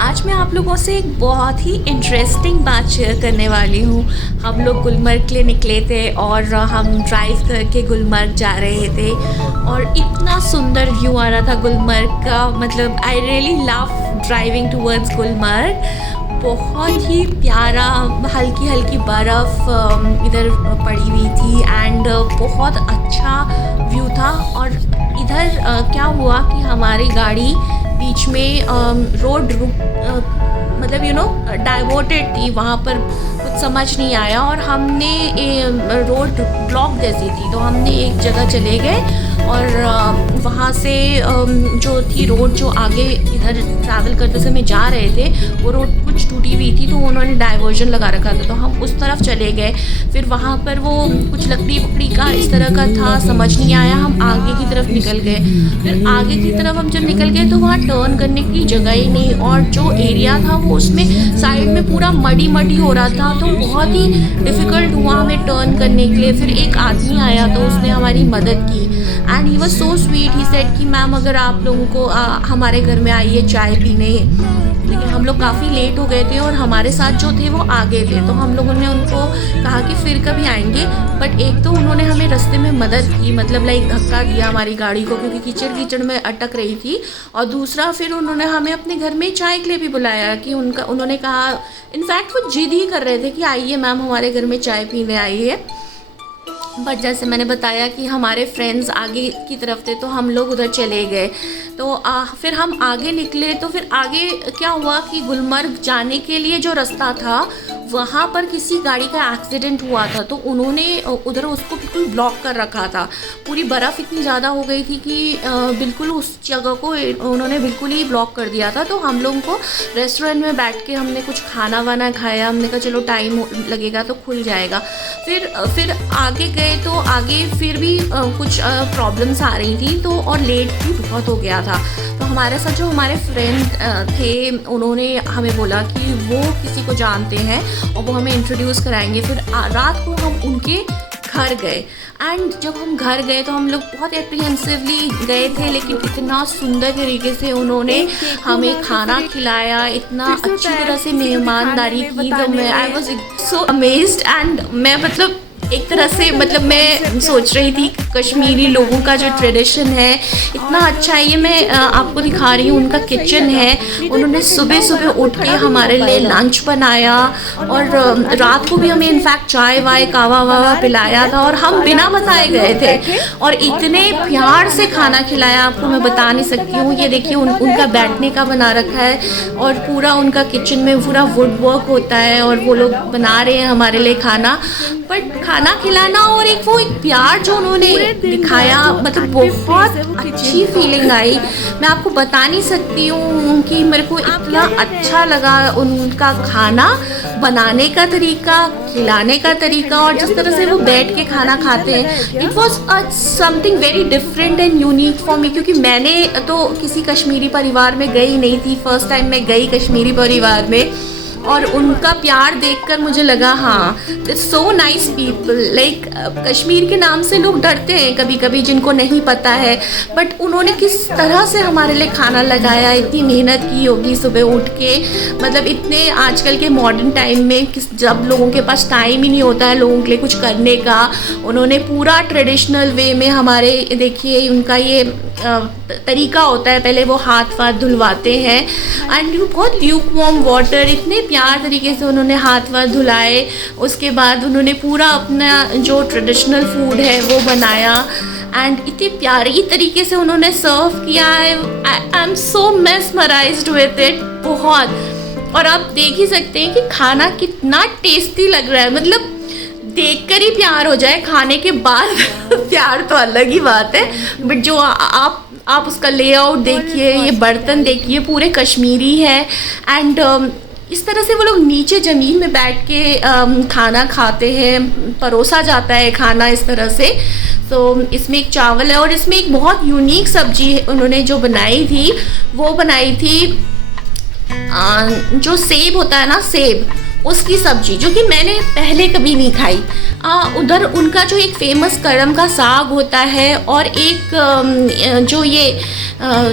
आज मैं आप लोगों से एक बहुत ही इंटरेस्टिंग बात शेयर करने वाली हूँ। हम लोग गुलमर्ग के लिए निकले थे और हम ड्राइव करके गुलमर्ग जा रहे थे और इतना सुंदर व्यू आ रहा था गुलमर्ग का। मतलब I really love driving towards Gulmarg. बहुत ही प्यारा, हल्की हल्की बर्फ़ इधर पड़ी हुई थी एंड बहुत अच्छा व्यू था। और इधर क्या हुआ कि हमारी गाड़ी बीच में रोड मतलब डाइवर्टेड थी, वहाँ पर कुछ समझ नहीं आया और हमने रोड ब्लॉक जैसी थी, तो हमने एक जगह चले गए और वहाँ से जो थी रोड जो आगे इधर ट्रैवल करते समय जा रहे थे वो रोड कुछ टूटी हुई थी, तो उन्होंने डाइवर्जन लगा रखा था, तो हम उस तरफ चले गए। फिर वहाँ पर वो कुछ लकड़ी वकड़ी का इस तरह का था, समझ नहीं आया, हम आगे की तरफ निकल गए। फिर आगे की तरफ हम जब निकल गए तो वहाँ टर्न करने की जगह ही नहीं, और जो एरिया था वो उसमें साइड में पूरा मडी मडी हो रहा था, तो बहुत ही डिफ़िकल्ट हुआ हमें टर्न करने के लिए। फिर एक आदमी आया तो उसने हमारी मदद की and he was so sweet. He said कि मैम अगर आप लोगों को हमारे घर में आइए चाय पीने। लेकिन हम लोग काफ़ी लेट हो गए थे और हमारे साथ जो थे वो आगे थे, तो हम लोगों ने उनको कहा कि फिर कभी आएंगे। बट एक तो उन्होंने हमें रास्ते में मदद की, मतलब लाइक धक्का दिया हमारी गाड़ी को क्योंकि कीचड़ कीचड़ में अटक रही थी, और दूसरा फिर उन्होंने हमें अपने घर में चाय के लिए भी बुलाया कि उन्होंने कहा, इनफैक्ट वो जिद ही कर रहे थे कि आइए मैम हमारे घर में चाय पीने आइए। बट जैसे मैंने बताया कि हमारे फ्रेंड्स आगे की तरफ थे तो हम लोग उधर चले गए। तो फिर हम आगे निकले, तो फिर आगे क्या हुआ कि गुलमर्ग जाने के लिए जो रास्ता था वहाँ पर किसी गाड़ी का एक्सीडेंट हुआ था, तो उन्होंने उधर उसको बिल्कुल ब्लॉक कर रखा था। पूरी बर्फ़ इतनी ज़्यादा हो गई थी कि बिल्कुल उस जगह को उन्होंने बिल्कुल ही ब्लॉक कर दिया था। तो हम लोगों को रेस्टोरेंट में बैठ के हमने कुछ खाना वाना खाया, हमने कहा चलो टाइम लगेगा तो खुल जाएगा। फिर आगे गए तो आगे फिर भी कुछ प्रॉब्लम्स आ रही थी, तो और लेट भी बहुत हो गया था। तो हमारे साथ जो हमारे फ्रेंड थे उन्होंने हमें बोला कि वो किसी को जानते हैं और वो हमें इंट्रोड्यूस कराएंगे। फिर रात को हम उनके घर गए एंड जब हम घर गए तो हम लोग बहुत एप्रीहेंसिवली गए थे, लेकिन इतना सुंदर तरीके से उन्होंने हमें खाना खिलाया, इतना अच्छी तरह से मेहमानदारी की। तो मैं I was so amazed and मैं मतलब एक तरह से मतलब मैं सोच रही थी कश्मीरी लोगों का जो ट्रेडिशन है इतना अच्छा है। ये मैं आपको दिखा रही हूँ, उनका किचन है। उन्होंने सुबह सुबह उठ के हमारे लिए लंच बनाया और रात को भी हमें इनफैक्ट चाय वाय कावा वावा पिलाया था, और हम बिना बताए गए थे और इतने प्यार से खाना खिलाया, आपको मैं बता नहीं सकती हूँ। ये देखिए उनका बैठने का बना रखा है और पूरा उनका किचन में पूरा वुड वर्क होता है और वो लोग बना रहे हैं हमारे लिए खाना। बट खाना खिलाना और एक प्यार जो उन्होंने दिखाया, मतलब बहुत अच्छी फीलिंग आई। मैं आपको बता नहीं सकती हूँ कि मेरे को इतना अच्छा लगा उनका खाना बनाने का तरीका, खिलाने का तरीका, और जिस तरह से वो बैठ के खाना खाते हैं। It was something very different and unique for me, क्योंकि मैंने तो किसी कश्मीरी परिवार में गई नहीं थी, फर्स्ट टाइम मैं गई कश्मीरी परिवार में, और उनका प्यार देखकर मुझे लगा हाँ it's so nice people. Like Kashmir के नाम से लोग डरते हैं कभी कभी जिनको नहीं पता है, बट उन्होंने किस तरह से हमारे लिए खाना लगाया, इतनी मेहनत की होगी सुबह उठ के। मतलब इतने आजकल के मॉडर्न टाइम में जब लोगों के पास टाइम ही नहीं होता है लोगों के लिए कुछ करने का, उन्होंने पूरा ट्रेडिशनल वे में हमारे, देखिए उनका ये तरीका होता है, पहले वो हाथ वाथ धुलवाते हैं एंड बहुत ल्यूक वार्म वाटर, इतने प्यार तरीके से उन्होंने हाथ वाथ धुलाए। उसके बाद उन्होंने पूरा अपना जो ट्रेडिशनल फूड है वो बनाया एंड इतनी प्यारी तरीके से उन्होंने सर्व किया है। I am so mesmerised with it बहुत। और आप देख ही सकते हैं कि खाना कितना टेस्टी लग रहा है, मतलब देखकर ही प्यार हो जाए, खाने के बाद प्यार तो अलग ही बात है। बट जो आप उसका लेआउट देखिए, ये बर्तन देखिए, पूरे कश्मीरी है एंड इस तरह से वो लोग नीचे ज़मीन में बैठ के खाना खाते हैं, परोसा जाता है खाना इस तरह से। तो इसमें एक चावल है और इसमें एक बहुत यूनिक सब्जी उन्होंने जो बनाई थी, वो बनाई थी जो सेब होता है ना, सेब, उसकी सब्जी, जो कि मैंने पहले कभी नहीं खाई। उधर उनका जो एक फेमस करम का साग होता है, और एक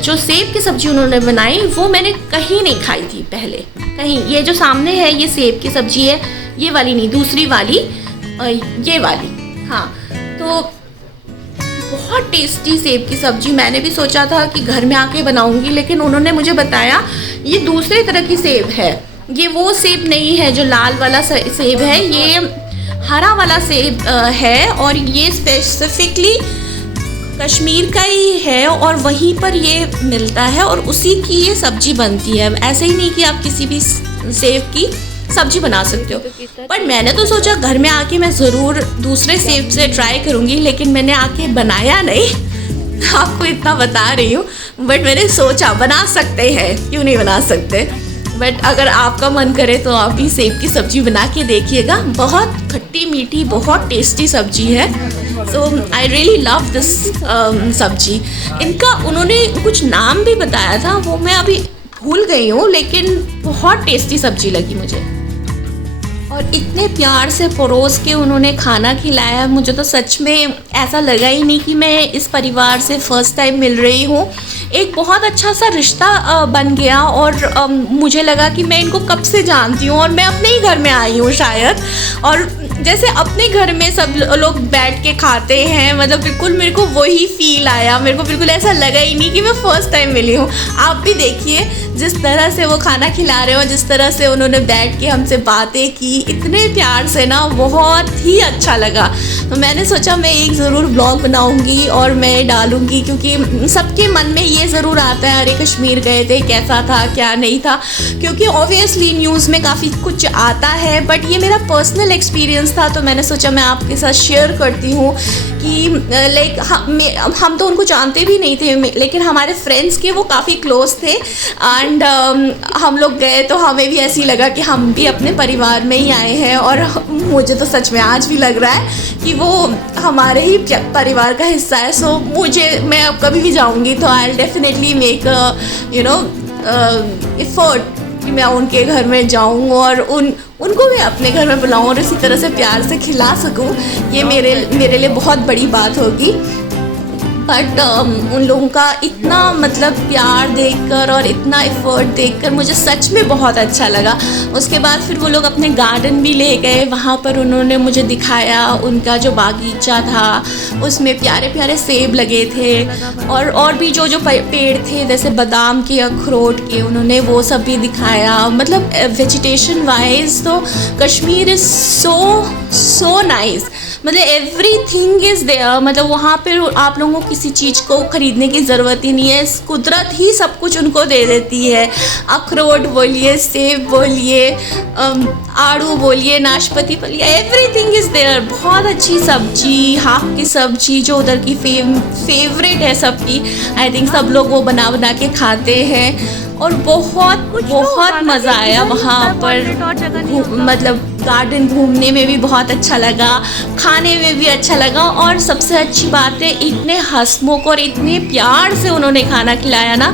जो सेब की सब्जी उन्होंने बनाई, वो मैंने कहीं नहीं खाई थी पहले कहीं। ये जो सामने है ये सेब की सब्जी है, ये वाली नहीं, दूसरी वाली, ये वाली। हाँ, तो बहुत टेस्टी सेब की सब्जी। मैंने भी सोचा था कि घर में आके बनाऊंगी, लेकिन उन्होंने मुझे बताया ये दूसरे तरह की सेब है, ये वो सेब नहीं है जो लाल वाला सेब है, ये हरा वाला सेब है, और ये स्पेसिफिकली कश्मीर का ही है, और वहीं पर ये मिलता है, और उसी की ये सब्जी बनती है। ऐसे ही नहीं कि आप किसी भी सेब की सब्जी बना सकते हो। पर मैंने तो सोचा घर में आके मैं ज़रूर दूसरे सेब से ट्राई करूँगी, लेकिन मैंने आके बनाया नहीं। आपको इतना बता रही हूँ, बट मैंने सोचा बना सकते हैं, क्यों नहीं बना सकते। बट अगर आपका मन करे तो आप भी सेब की सब्जी बना के देखिएगा। बहुत खट्टी मीठी, बहुत टेस्टी सब्जी है। सो आई रियली लव दिस सब्जी। इनका उन्होंने कुछ नाम भी बताया था, वो मैं अभी भूल गई हूँ, लेकिन बहुत टेस्टी सब्जी लगी मुझे। और इतने प्यार से परोस के उन्होंने खाना खिलाया, मुझे तो सच में ऐसा लगा ही नहीं कि मैं इस परिवार से फ़र्स्ट टाइम मिल रही हूँ। एक बहुत अच्छा सा रिश्ता बन गया, और मुझे लगा कि मैं इनको कब से जानती हूँ, और मैं अपने ही घर में आई हूँ शायद। और जैसे अपने घर में सब लोग बैठ के खाते हैं, मतलब बिल्कुल मेरे को वही फील आया। मेरे को बिल्कुल ऐसा लगा ही नहीं कि मैं फ़र्स्ट टाइम मिली हूँ। आप भी देखिए जिस तरह से वो खाना खिला रहे हो, जिस तरह से उन्होंने बैठ के हमसे बातें की, इतने प्यार से ना, बहुत ही अच्छा लगा। तो मैंने सोचा मैं एक ज़रूर ब्लॉग बनाऊंगी और मैं डालूंगी, क्योंकि सबके मन में ये ज़रूर आता है, अरे कश्मीर गए थे, कैसा था, क्या नहीं था। क्योंकि ऑब्वियसली न्यूज़ में काफ़ी कुछ आता है, बट ये मेरा पर्सनल एक्सपीरियंस था, तो मैंने सोचा मैं आपके साथ शेयर करती हूँ कि लाइक हम तो उनको जानते भी नहीं थे, लेकिन हमारे फ्रेंड्स के वो काफ़ी क्लोज थे। एंड हम लोग गए तो हमें भी ऐसे ही लगा कि हम भी अपने परिवार में ही आए हैं, और मुझे तो सच में आज भी लग रहा है कि वो हमारे ही परिवार का हिस्सा है। सो मैं अब कभी भी जाऊंगी तो I will definitely make effort कि मैं उनके घर में जाऊं, और उनको भी अपने घर में बुलाऊं, और इसी तरह से प्यार से खिला सकूं। ये मेरे लिए बहुत बड़ी बात होगी। बट उन लोगों का इतना मतलब प्यार देखकर और इतना एफर्ट देखकर मुझे सच में बहुत अच्छा लगा। उसके बाद फिर वो लोग अपने गार्डन भी ले गए, वहाँ पर उन्होंने मुझे दिखाया उनका जो बागीचा था, उसमें प्यारे प्यारे सेब लगे थे, और भी जो पेड़ थे जैसे बादाम के, अखरोट के, उन्होंने वो सब भी दिखाया। मतलब वेजिटेशन वाइज तो कश्मीर इज़ सो नाइस, मतलब एवरीथिंग इज़ देयर। मतलब वहाँ पर आप लोगों को किसी चीज़ को ख़रीदने की ज़रूरत ही नहीं है, कुदरत ही सब कुछ उनको दे देती है। अखरोट बोलिए, सेब बोलिए, आड़ू बोलिए, नाशपाती बोलिए, एवरीथिंग इज़ देयर। बहुत अच्छी सब्जी, हाक की सब्जी जो उधर की फेवरेट है सबकी। आई थिंक सब लोग वो बना के खाते हैं, और बहुत मज़ा आया वहाँ पर। मतलब गार्डन घूमने में भी बहुत अच्छा लगा, खाने में भी अच्छा लगा, और सबसे अच्छी बात है इतने हंसमुख और इतने प्यार से उन्होंने खाना खिलाया ना,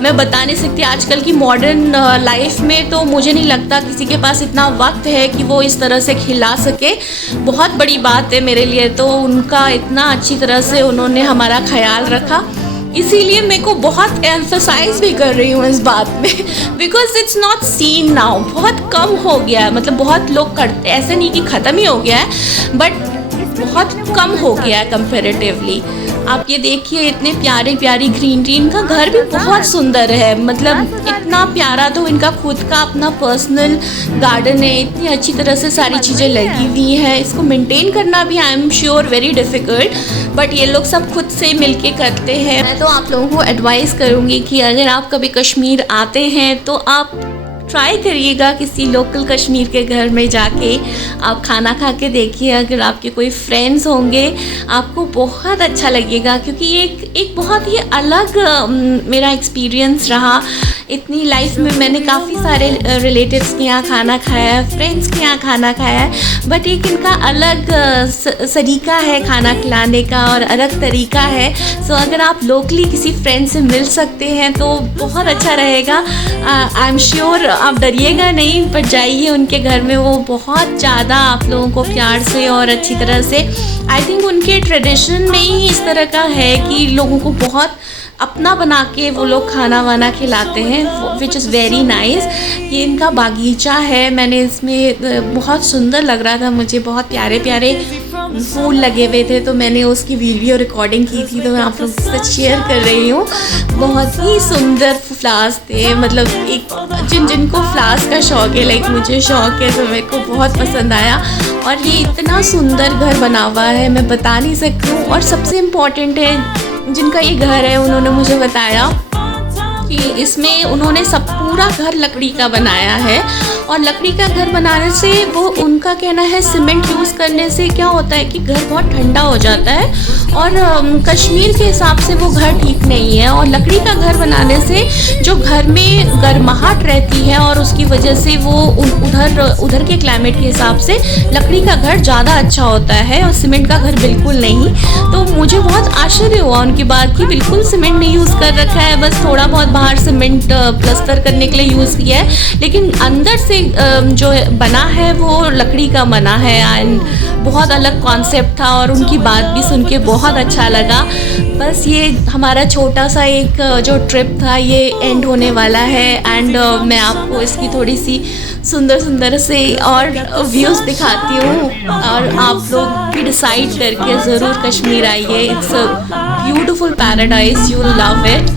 मैं बता नहीं सकती। आजकल की मॉडर्न लाइफ में तो मुझे नहीं लगता किसी के पास इतना वक्त है कि वो इस तरह से खिला सके। बहुत बड़ी बात है मेरे लिए तो उनका इतना अच्छी तरह से उन्होंने हमारा ख्याल रखा। इसीलिए मेरे को बहुत एम्फसाइज भी कर रही हूँ इस बात में, because it's not seen now. बहुत कम हो गया है, मतलब बहुत लोग करते, ऐसे नहीं कि ख़त्म ही हो गया है, बट बहुत कम हो गया है कंपैरेटिवली। आप ये देखिए इतने प्यारे प्यारी ग्रीनरी, इनका घर भी बहुत सुंदर है, मतलब इतना प्यारा। तो इनका खुद का अपना पर्सनल गार्डन है, इतनी अच्छी तरह से सारी चीज़ें लगी हुई हैं। इसको मेंटेन करना भी I am sure very difficult, but ये लोग सब खुद से मिलके करते हैं। मैं तो आप लोगों को एडवाइस करूँगी कि अगर आप कभी कश्मीर आते हैं तो आप ट्राई करिएगा किसी लोकल कश्मीर के घर में जाके आप खाना खा के देखिए। अगर आपके कोई फ्रेंड्स होंगे आपको बहुत अच्छा लगेगा, क्योंकि ये एक बहुत ही अलग मेरा एक्सपीरियंस रहा। इतनी लाइफ में मैंने काफ़ी सारे रिलेटिव्स के यहाँ खाना खाया है, फ्रेंड्स के यहाँ खाना खाया है, बट एक इनका अलग सलीका है खाना खिलाने का और अलग तरीका है। सो अगर आप लोकली किसी फ्रेंड से मिल सकते हैं तो बहुत अच्छा रहेगा। आई एम श्योर आप डरिएगा नहीं, पर जाइए उनके घर में, वो बहुत ज़्यादा आप लोगों को प्यार से और अच्छी तरह से, आई थिंक उनके ट्रेडिशन में ही इस तरह का है कि लोगों को बहुत अपना बना के वो लोग खाना वाना खिलाते हैं, विच इज़ वेरी नाइस। ये इनका बागीचा है, मैंने इसमें बहुत सुंदर लग रहा था मुझे, बहुत प्यारे प्यारे फूल लगे हुए थे, तो मैंने उसकी वीडियो रिकॉर्डिंग की थी, तो मैं आप लोगों के साथ शेयर कर रही हूँ। बहुत ही सुंदर फ्लावर्स थे, मतलब एक जिनको फ्लावर्स का शौक़ है, लाइक मुझे शौक़ है, तो मेरे को बहुत पसंद आया। और ये इतना सुंदर घर बना हुआ है, मैं बता नहीं सकती हूँ। और सबसे इम्पॉर्टेंट है, जिनका ये घर है उन्होंने मुझे बताया कि इसमें उन्होंने सब पूरा घर लकड़ी का बनाया है, और लकड़ी का घर बनाने से वो उनका कहना है सीमेंट यूज़ करने से क्या होता है कि घर बहुत ठंडा हो जाता है, और कश्मीर के हिसाब से वो घर ठीक नहीं है। और लकड़ी का घर बनाने से जो घर में गर्माहट रहती है, और उसकी वजह से वो उधर के क्लाइमेट के हिसाब से लकड़ी का घर ज़्यादा अच्छा होता है, और सीमेंट का घर बिल्कुल नहीं। तो मुझे बहुत आश्चर्य हुआ उनकी बात कि बिल्कुल सीमेंट नहीं यूज़ कर रखा है, बस थोड़ा बहुत बाहर सीमेंट प्लस्तर करने के लिए यूज़ किया है, लेकिन अंदर से जो बना है वो लकड़ी का बना है। एंड बहुत अलग कॉन्सेप्ट था, और उनकी बात भी सुन के बहुत अच्छा लगा। बस ये हमारा छोटा सा एक जो ट्रिप था ये एंड होने वाला है, एंड मैं आपको इसकी थोड़ी सी सुंदर से और व्यूज़ दिखाती हूँ, और आप लोग भी डिसाइड करके ज़रूर कश्मीर आइए। It's a beautiful paradise, you will love it.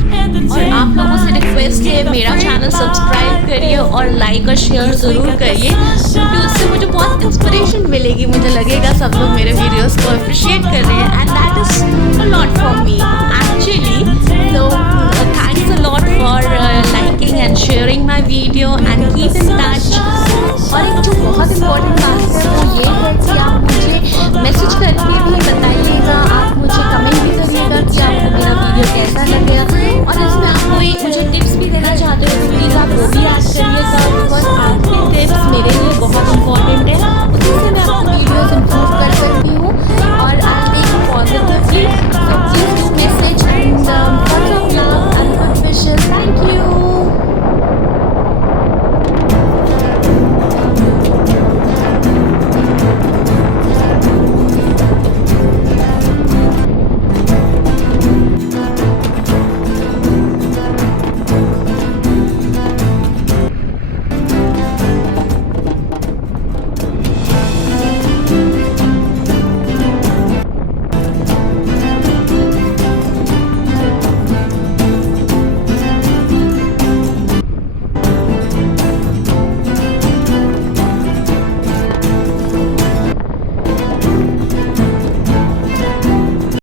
और आप लोगों से रिक्वेस्ट है, मेरा चैनल सब्सक्राइब करिए और लाइक और शेयर ज़रूर करिए, क्योंकि उससे मुझे बहुत इंस्पिरेशन मिलेगी। मुझे लगेगा सब लोग मेरे वीडियोस को अप्रिशिएट कर रहे हैं, and that is a lot for me actually. So thanks a lot for liking and sharing my video, and keep in touch. और एक जो बहुत इम्पोर्टेंट बात है वो ये है कि आप मुझे मैसेज करके भी बताइएगा, आप मुझे कमेंट भी करिएगा कि आपको मेरा वीडियो कैसा लगेगा, और इसमें आप कोई मुझे टिप्स भी देना चाहते हो तो प्लीज़ आप वो भी ऐड